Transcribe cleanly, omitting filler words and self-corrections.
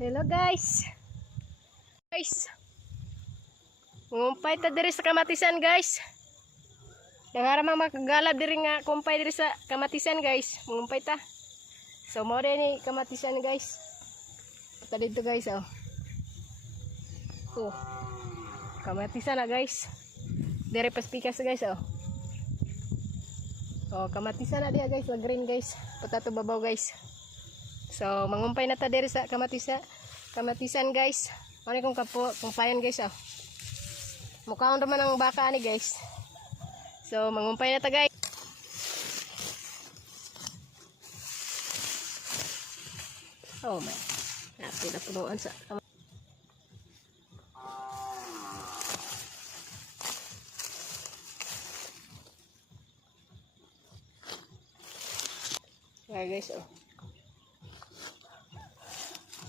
Hello guys. Ngumpay ta diri sa kamatisan guys. Dangara mang makagala diri nga kumpay diri sa kamatisan guys. Ngumpay ta. So mo ni kamatisan guys. Punta dito guys oh. Oh. Kamatisan na guys. Diri paspikas guys oh. Oh, kamatisan na dia guys, green guys. Punta to babaw guys. So mangumpay na ta diri sa kamatisan guys. Ano kung kumpayan guys oh. Mukhang naman ang baka ni guys. So mangumpay na ta guys. Oh my. Natin na punuan sa guys oh.